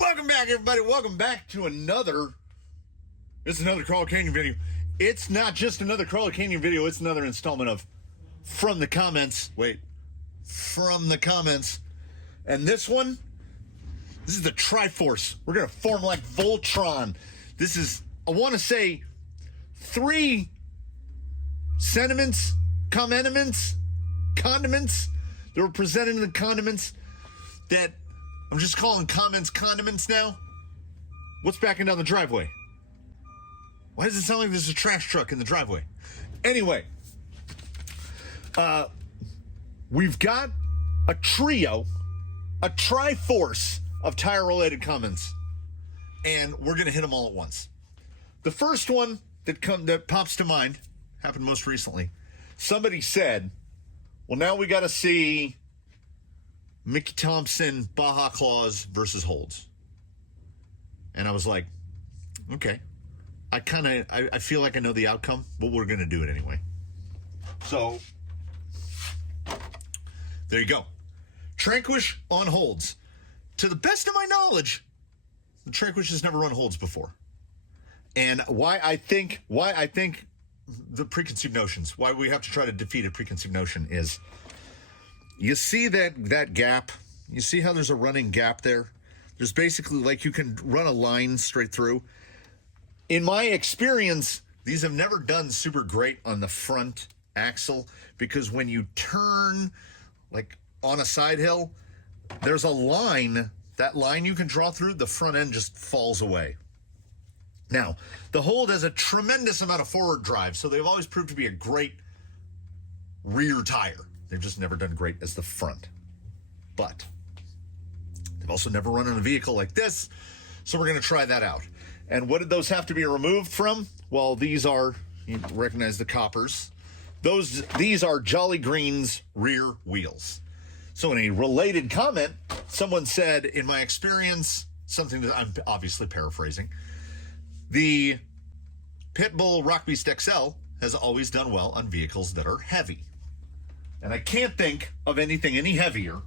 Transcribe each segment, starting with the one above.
Welcome back, everybody. Welcome back to another. It's another Crawler Canyon video. It's not just another Crawler Canyon video. It's another installment of From the Comments. From the Comments. And this one, this is the Triforce. We're going to form like Voltron. This is, I want to say, 3 condiments that were presented in the condiments that I'm just calling condiments now. What's backing down the driveway? Why does it sound like there's a trash truck in the driveway? Anyway, we've got a trio, a Triforce of tire-related comments, and we're going to hit them all at once. The first one that pops to mind happened most recently. Somebody said, well, now we got to see Mickey Thompson, Baja Claws versus holds. And I was like, okay. I feel like I know the outcome, but we're going to do it anyway. So, there you go. Tranquish on holds. To the best of my knowledge, the Tranquish has never run holds before. And why I think the preconceived notions, why we have to try to defeat a preconceived notion is, you see that gap? You see how there's a running gap there? There's basically like you can run a line straight through. In my experience, these have never done super great on the front axle because when you turn like on a side hill, there's a line, that line you can draw through, the front end just falls away. Now, the hold has a tremendous amount of forward drive, so they've always proved to be a great rear tire. They've just never done great as the front. But they've also never run on a vehicle like this, so we're going to try that out. And what did those have to be removed from? Well, these are, you recognize the coppers. These are Jolly Green's rear wheels. So in a related comment, someone said, in my experience, something that I'm obviously paraphrasing, the Pitbull Rock Beast XL has always done well on vehicles that are heavy. And I can't think of anything any heavier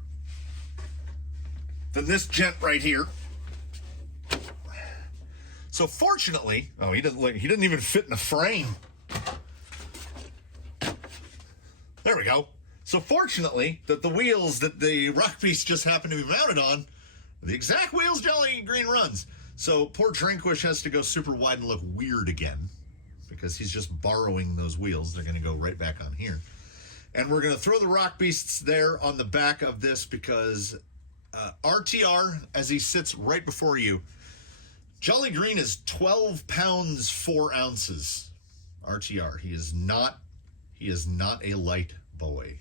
than this gent right here. So fortunately, he doesn't even fit in the frame. There we go. So fortunately, that the wheels that the Rock Beast just happened to be mounted on are the exact wheels Jolly Green runs. So poor Tranquish has to go super wide and look weird again because he's just borrowing those wheels. They're going to go right back on here. And we're going to throw the Rock Beasts there on the back of this because RTR, as he sits right before you, Jolly Green is 12 pounds, 4 ounces. RTR. He is not a light boy.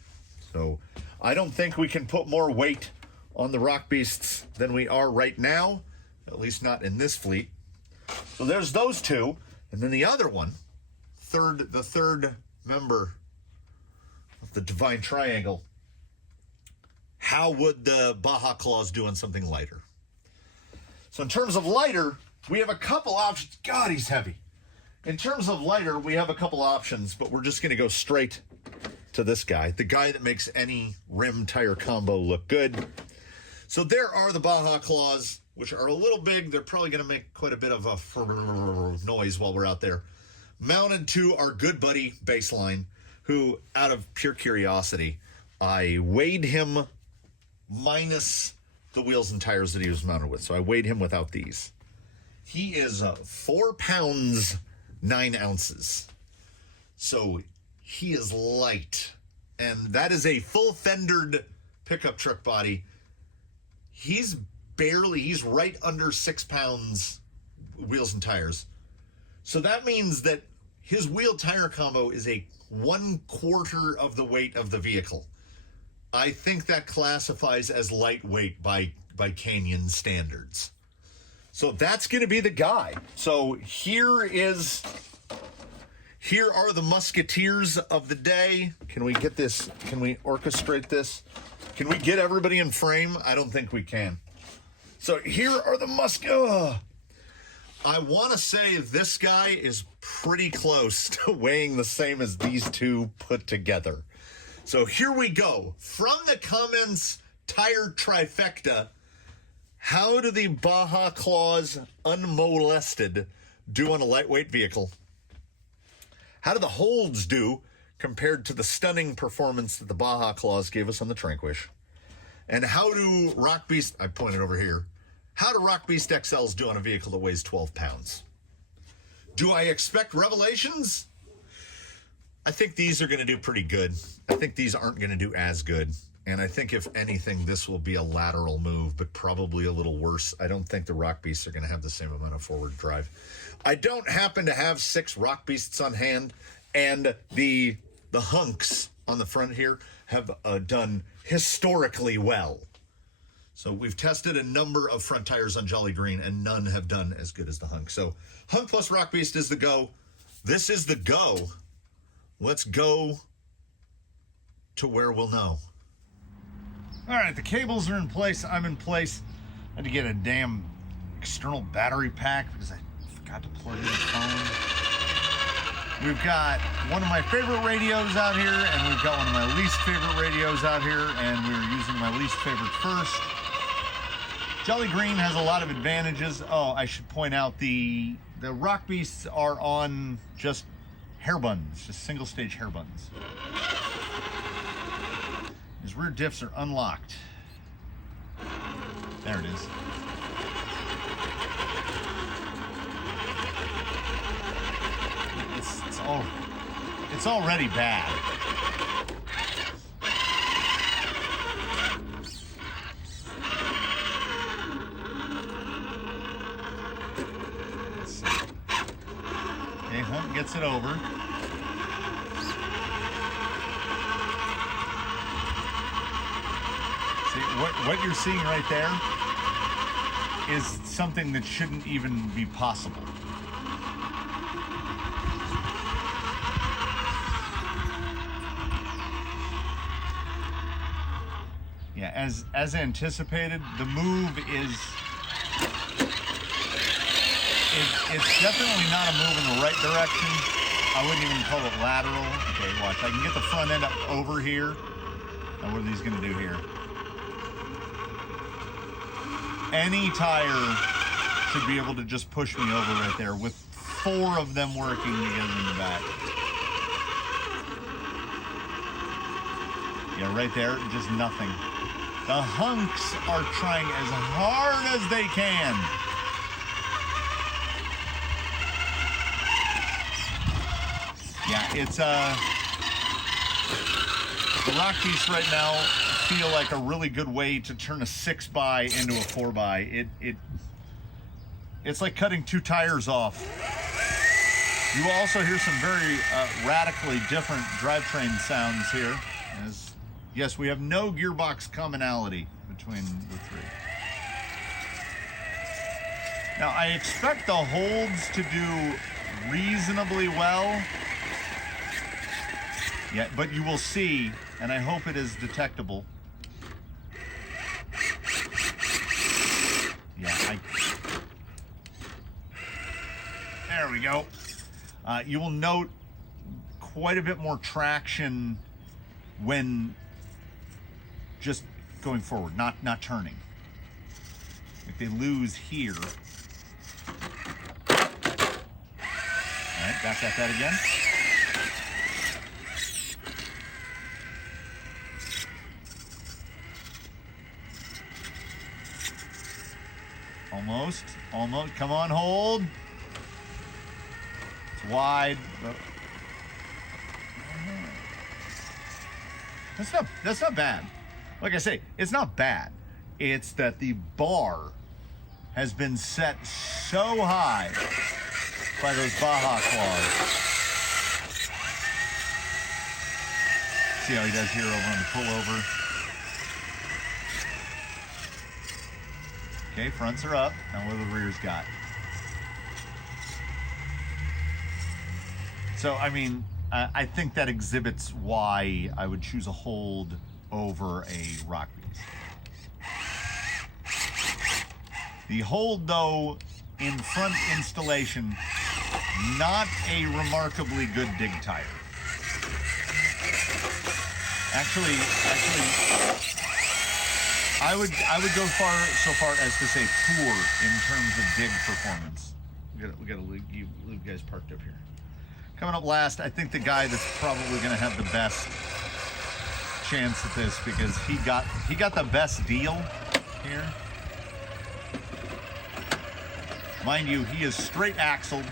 So I don't think we can put more weight on the Rock Beasts than we are right now, at least not in this fleet. So there's those two. And then the other one, the third member of the Divine Triangle. How would the Baja Claws do on something lighter? So in terms of lighter, we have a couple options. God, he's heavy. In terms of lighter, we have a couple options, but we're just going to go straight to this guy, the guy that makes any rim tire combo look good. So there are the Baja Claws, which are a little big. They're probably going to make quite a bit of a noise while we're out there. Mounted to our good buddy Baseline, who, out of pure curiosity, I weighed him minus the wheels and tires that he was mounted with. So I weighed him without these. He is 4 pounds, 9 ounces. So he is light. And that is a full fendered pickup truck body. He's right under 6 pounds wheels and tires. So that means that his wheel tire combo is a 1/4 of the weight of the vehicle. I think that classifies as lightweight by Canyon standards. So that's going to be the guy. So here are the musketeers of the day. Can we get this? Can we orchestrate this? Can we get everybody in frame? I don't think we can. So here are the I want to say this guy is pretty close to weighing the same as these two put together. So here we go. From the comments, tire trifecta, How do the Baja Claws unmolested do on a lightweight vehicle? How do the holds do compared to the stunning performance that the Baja Claws gave us on the Tranquish? And how do Rock Beast, I pointed over here, how do Rock Beast XLs do on a vehicle that weighs 12 pounds? Do I expect revelations? I think these are going to do pretty good. I think these aren't going to do as good. And I think, if anything, this will be a lateral move, but probably a little worse. I don't think the Rock Beasts are going to have the same amount of forward drive. I don't happen to have 6 Rock Beasts on hand, and the hunks on the front here have done historically well. So we've tested a number of front tires on Jolly Green, and none have done as good as the hunk. So hunk plus Rock Beast is the go. This is the go. Let's go to where we'll know. All right, the cables are in place. I'm in place. I had to get a damn external battery pack because I forgot to plug in the phone. We've got one of my favorite radios out here, and we've got one of my least favorite radios out here, and we're using my least favorite first. Jolly Green has a lot of advantages. Oh, I should point out the Rock Beasts are on just hair buns, just single stage hair buns. His rear diffs are unlocked. There it is. It's already bad. Let's see. Okay, Hunt gets it over. What you're seeing right there is something that shouldn't even be possible. Yeah, as anticipated, the move is it's definitely not a move in the right direction. I wouldn't even call it lateral. Okay, watch. I can get the front end up over here. Now what are these going to do here? Any tire should be able to just push me over right there with 4 of them working together in the back. Yeah, right there, just nothing. The hunks are trying as hard as they can. Yeah, it's the Rock Beasts right now feel like a really good way to turn a 6x into a 4x. It's like cutting 2 tires off. You will also hear some very radically different drivetrain sounds here. Yes, we have no gearbox commonality between the 3. Now, I expect the holds to do reasonably well. Yeah, but you will see, and I hope it is detectable. Yeah, there we go. You will note quite a bit more traction when just going forward, not turning. If they lose here. All right, back at that again. Almost. Come on, hold. It's wide. That's not bad. Like I say, it's not bad. It's that the bar has been set so high by those Baja Claws. See how he does here over on the pullover. Okay, fronts are up. Now what have the rears got? So, I mean, I think that exhibits why I would choose a hold over a Rock Beast. The hold, though, in front installation, not a remarkably good dig tire. Actually, I would go so far as to say poor in terms of dig performance. We gotta leave you guys parked up here. Coming up last, I think the guy that's probably going to have the best chance at this because he got the best deal here. Mind you, he is straight axled.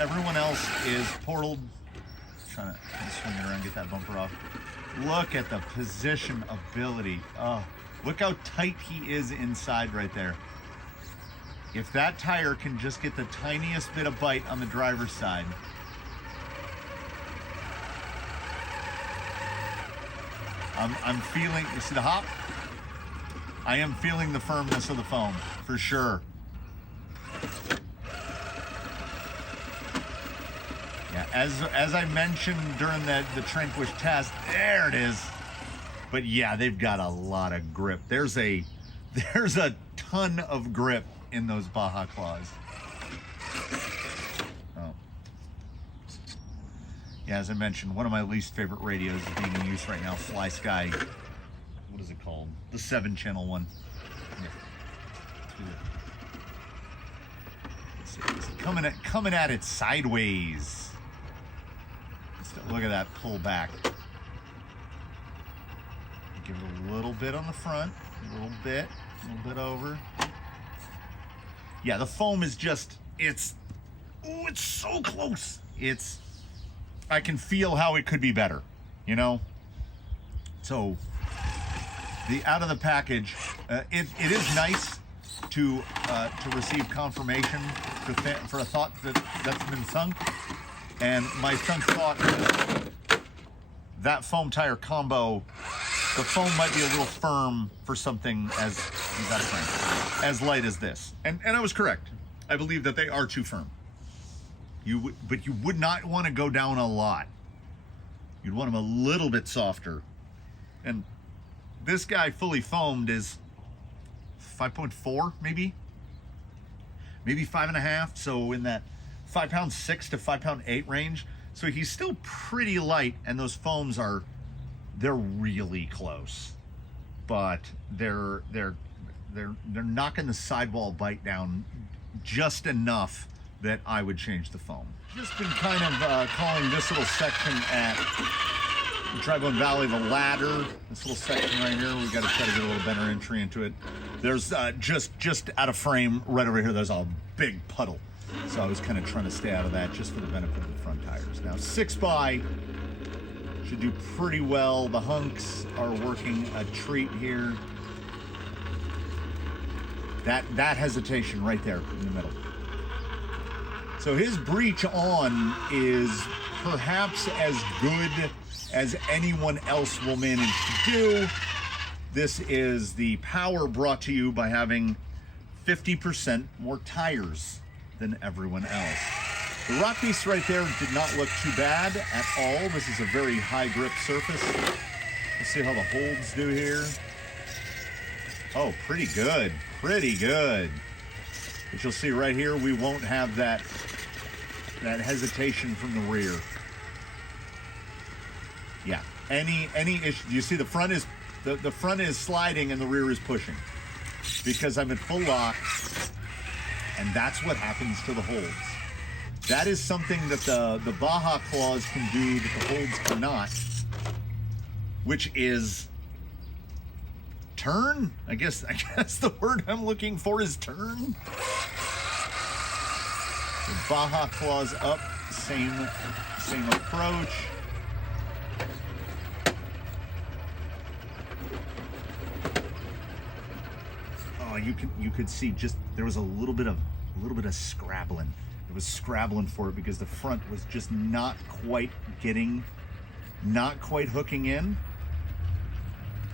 Everyone else is portaled. Trying to swing it around, get that bumper off. Look at the position ability. Oh, look how tight he is inside right there. If that tire can just get the tiniest bit of bite on the driver's side. I'm feeling, you see the hop? I am feeling the firmness of the foam, for sure. Yeah, as I mentioned during the Tranquish test, there it is. But yeah, they've got a lot of grip. There's a ton of grip in those Baja Claws. Oh. Yeah, as I mentioned, one of my least favorite radios is being in use right now, Fly Sky. What is it called? The 7-channel one. Yeah. Let's see. It's coming at it sideways. Look at that pull back. Give it a little bit on the front, a little bit over. Yeah, the foam is just, it's so close. I can feel how it could be better, you know? So, the out of the package, it is nice to receive confirmation for a thought that's been sunk. And my sunk thought is that foam tire combo, the foam might be a little firm for something as light as this. And I was correct. I believe that they are too firm. But you would not want to go down a lot. You'd want them a little bit softer. And this guy fully foamed is 5.4 maybe 5.5. So in that 5 pound 6 to 5 pound 8 range. So he's still pretty light, and those foams they're really close, but they're knocking the sidewall bite down just enough that I would change the foam. Just been kind of calling this little section at Driveway Valley the ladder. This little section right here, we got to try to get a little better entry into it. There's just out of frame right over here. There's a big puddle, so I was kind of trying to stay out of that just for the benefit of the front tires. Now 6x should do pretty well. The hunks are working a treat here. That hesitation right there in the middle. So his breach on is perhaps as good as anyone else will manage to do. This is the power brought to you by having 50% more tires than everyone else. The rock piece right there did not look too bad at all. This is a very high grip surface. Let's see how the holds do here. Oh, pretty good, pretty good. But you'll see right here, we won't have that hesitation from the rear. Yeah, any issue. You see the front is the front is sliding and the rear is pushing because I'm at full lock, and that's what happens to the holds. That is something that the Baja claws can do that the holds cannot, which is turn. I guess the word I'm looking for is turn. The Baja claws up, same approach. Oh, you could see just there was a little bit of scrabbling. It was scrabbling for it because the front was just not quite hooking in.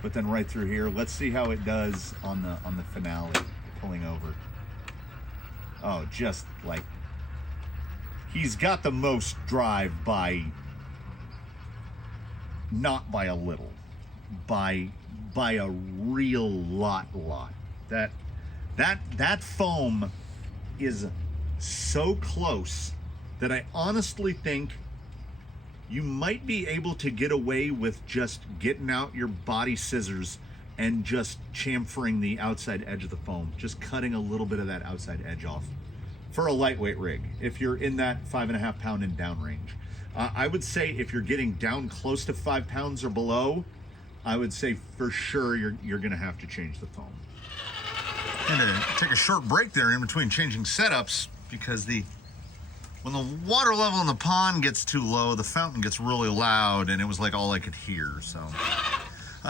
But then right through here, let's see how it does on the finale, pulling over. Oh, just like he's got the most drive by not by a little, by a real lot. That foam is so close that I honestly think you might be able to get away with just getting out your body scissors and just chamfering the outside edge of the foam, just cutting a little bit of that outside edge off for a lightweight rig. If you're in that 5.5 pound and down range, I would say if you're getting down close to 5 pounds or below, I would say for sure you're gonna have to change the foam. I'm gonna take a short break there in between changing setups because when the water level in the pond gets too low, the fountain gets really loud, and it was like all I could hear. So,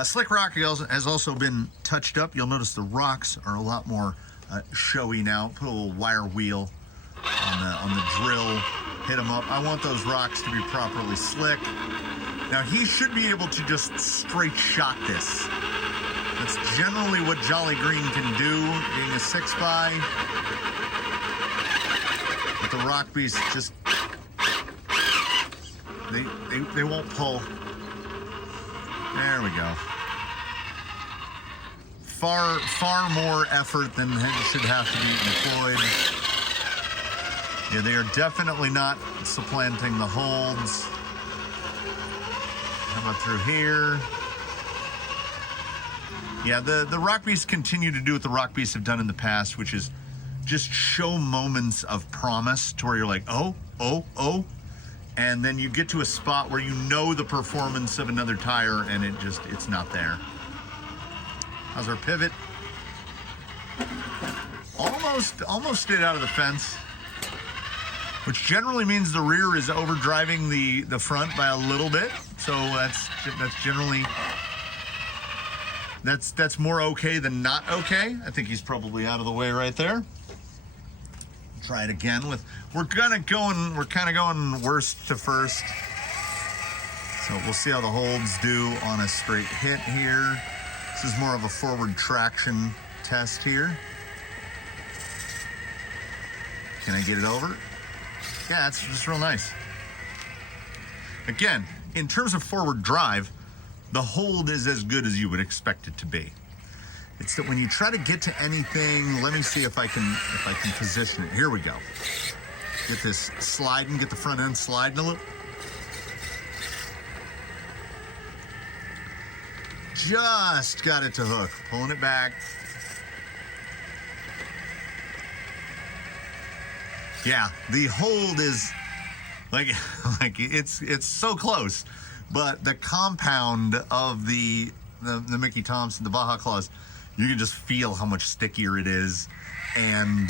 Slick Rock has also been touched up. You'll notice the rocks are a lot more showy now. Put a little wire wheel on the drill, hit them up. I want those rocks to be properly slick. Now he should be able to just straight shot this. That's generally what Jolly Green can do, being a 6x. But the rock beasts just, they won't pull. There we go. Far more effort than should have to be employed. Yeah, they are definitely not supplanting the holds. How about through here? Yeah, the rock beasts continue to do what the rock beasts have done in the past, which is just show moments of promise to where you're like, oh, and then you get to a spot where you know the performance of another tire and it's not there. How's our pivot? Almost stayed out of the fence, which generally means the rear is overdriving the front by a little bit. So that's generally, that's more okay than not okay. I think he's probably out of the way right there. Try it again with, we're kind of going worst to first. So we'll see how the holds do on a straight hit here. This is more of a forward traction test here. Can I get it over? Yeah, it's just real nice. Again, in terms of forward drive, the hold is as good as you would expect it to be. It's that when you try to get to anything, let me see if I can position it. Here we go. Get this sliding, get the front end sliding a little. Just got it to hook, pulling it back. Yeah, the hold is like it's so close, but the compound of the Mickey Thompson, the Baja Claws, you can just feel how much stickier it is, and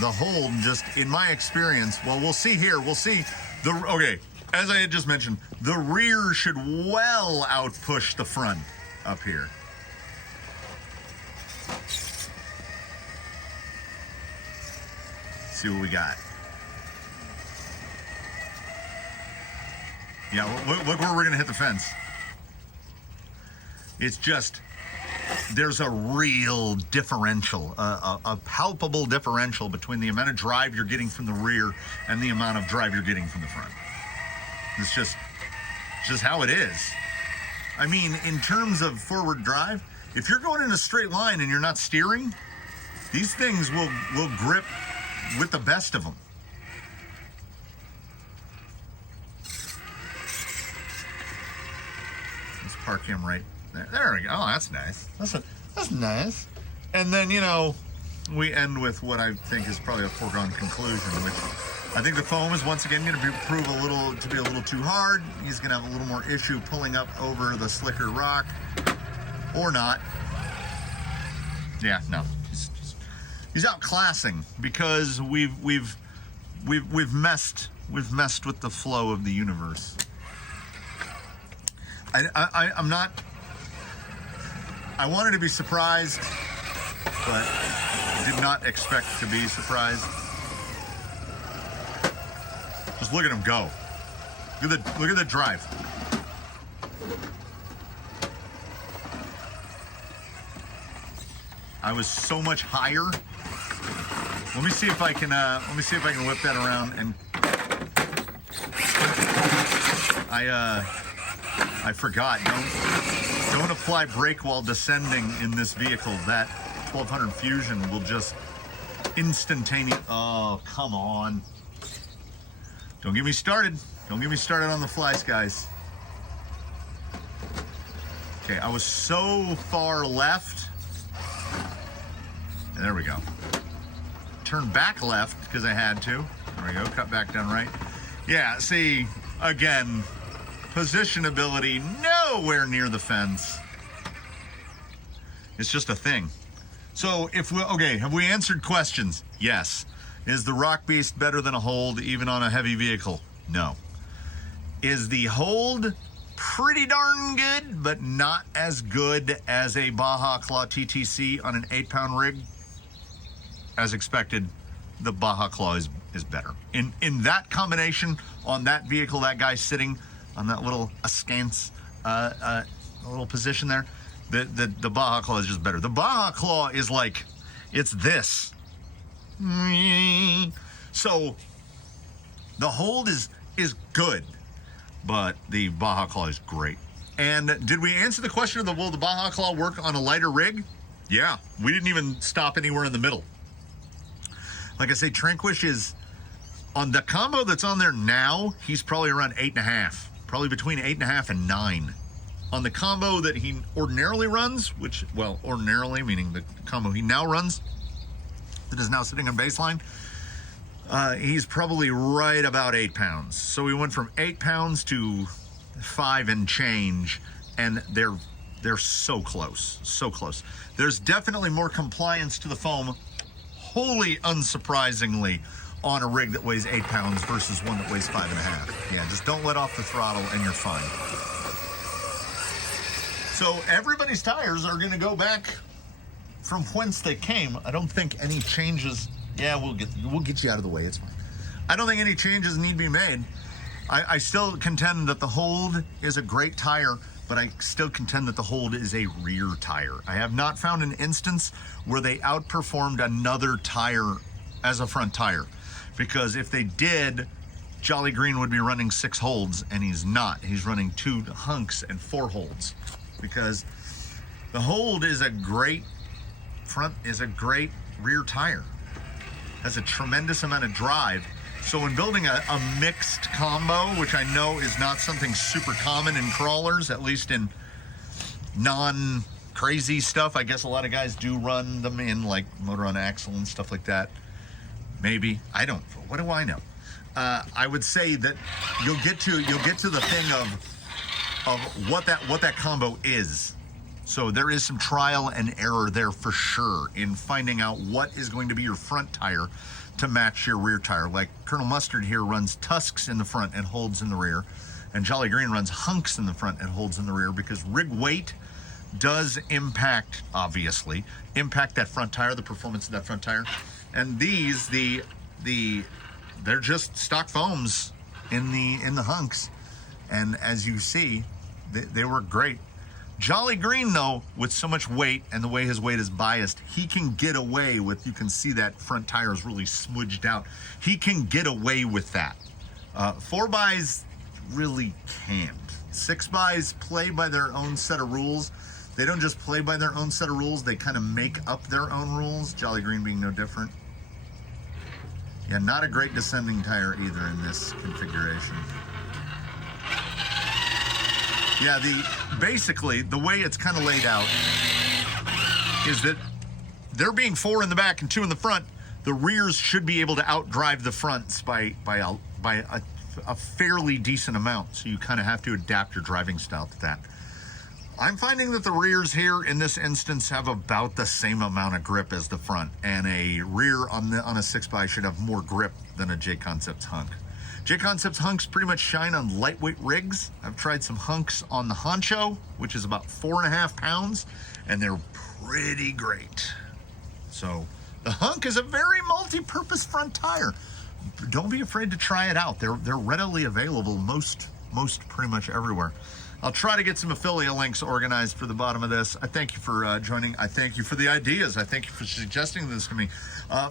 the hold, just in my experience, well, we'll see here. We'll see okay. As I had just mentioned, the rear should well outpush the front up here. See what we got. Yeah, look where we're gonna hit the fence. It's just, there's a real differential, a palpable differential between the amount of drive you're getting from the rear and the amount of drive you're getting from the front. It's just how it is. I mean, in terms of forward drive, if you're going in a straight line and you're not steering, these things will grip with the best of them. Let's park him right there. There we go. Oh, that's nice. That's nice. And then, you know, we end with what I think is probably a foregone conclusion, which I think the foam is once again going to prove to be a little too hard. He's going to have a little more issue pulling up over the slicker rock, or not. Yeah, no, he's outclassing because we've messed with the flow of the universe. I'm not. I wanted to be surprised, but did not expect to be surprised. Just look at him go. Look at the drive. I was so much higher. Let me see if I can whip that around, and I forgot. Don't apply brake while descending in this vehicle. That 1200 Fusion will just instantaneous. Oh, come on. Don't get me started. Don't get me started on the fly skies. Okay, I was so far left. And there we go. Turn back left because I had to. There we go, cut back down right. Yeah, see, again, positionability nowhere near the fence. It's just a thing. So have we answered questions? Yes. Is the Rock Beast better than a hold even on a heavy vehicle? No. Is the hold pretty darn good, but not as good as a Baja Claw TTC on an 8-pound rig? As expected, the Baja Claw is better. In that combination, on that vehicle, that guy sitting on that little askance little position there, the Baja Claw is just better. The Baja Claw is like, it's this. So the hold is good, but the Baja Claw is great. And did we answer the question of will the Baja Claw work on a lighter rig? Yeah, we didn't even stop anywhere in the middle. Like I say, Trinquish is, on the combo that's on there now, he's probably around 8.5, probably between 8.5 and 9. On the combo that he ordinarily runs, which, well, ordinarily meaning the combo he now runs, that is now sitting on baseline, he's probably right about 8 pounds. So we went from 8 pounds to 5 and change, and they're so close, so close. There's definitely more compliance to the foam, wholly unsurprisingly, on a rig that weighs 8 pounds versus one that weighs 5.5. Yeah, just don't let off the throttle and you're fine. So everybody's tires are gonna go back from whence they came. I don't think any changes, yeah, we'll get you out of the way, it's fine. I don't think any changes need to be made. I still contend that the hold is a great tire, but I still contend that the hold is a rear tire. I have not found an instance where they outperformed another tire as a front tire. Because if they did, Jolly Green would be running 6 holds, and he's not. He's running 2 hunks and 4 holds. Because the hold is a great rear tire. Has a tremendous amount of drive. So when building a mixed combo, which I know is not something super common in crawlers, at least in non-crazy stuff, I guess a lot of guys do run them in like motor on axle and stuff like that. Maybe, I don't, what do I know? I would say that you'll get to the thing of what that combo is. So there is some trial and error there for sure in finding out what is going to be your front tire to match your rear tire. Like Colonel Mustard here runs tusks in the front and holds in the rear, and Jolly Green runs hunks in the front and holds in the rear, because rig weight does impact that front tire, the performance of that front tire. And these, they're just stock foams in the hunks, and as you see, they work great. Jolly Green, though, with so much weight and the way his weight is biased, he can get away with, you can see that front tire is really smudged out. He can get away with that. 4xs really can't. 6xs play by their own set of rules. They don't just play by their own set of rules, they kind of make up their own rules, Jolly Green being no different. Yeah, not a great descending tire either in this configuration. Yeah, basically, the way it's kind of laid out is that there being 4 in the back and 2 in the front, the rears should be able to outdrive the fronts by a fairly decent amount. So you kind of have to adapt your driving style to that. I'm finding that the rears here in this instance have about the same amount of grip as the front, and a rear on a 6x should have more grip than a J-Concepts hunk. J-Concepts hunks pretty much shine on lightweight rigs. I've tried some hunks on the Honcho, which is about 4.5 pounds, and they're pretty great. So the hunk is a very multi-purpose front tire. Don't be afraid to try it out. They're readily available most pretty much everywhere. I'll try to get some affiliate links organized for the bottom of this. I thank you for joining. I thank you for the ideas. I thank you for suggesting this to me.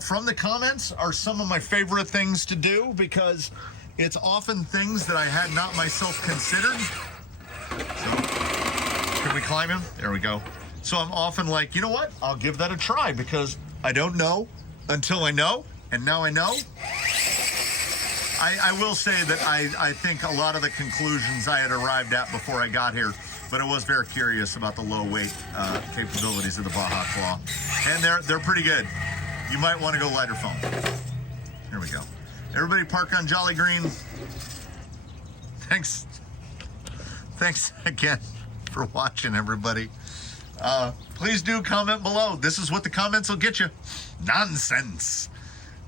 From the comments are some of my favorite things to do, because it's often things that I had not myself considered. So, can we climb him? There we go. So I'm often like, you know what? I'll give that a try, because I don't know until I know, and now I know. I will say that I think a lot of the conclusions I had arrived at before I got here but I was very curious about the low weight capabilities of the Baja Claw, and they're pretty good. You might want to go lighter foam. Here we go. Everybody park on Jolly Green. Thanks again for watching, everybody. Please do comment below. This is what the comments will get you. Nonsense.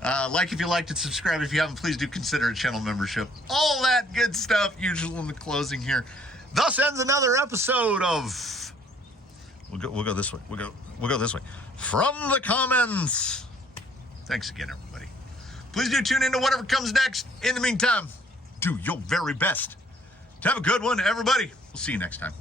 Like if you liked it, subscribe if you haven't. Please do consider a channel membership. All that good stuff, usual in the closing here. Thus ends another episode of. We'll go this way. We'll go this way. From the comments. Thanks again, everybody. Please do tune into whatever comes next. In the meantime, do your very best to have a good one, everybody. We'll see you next time.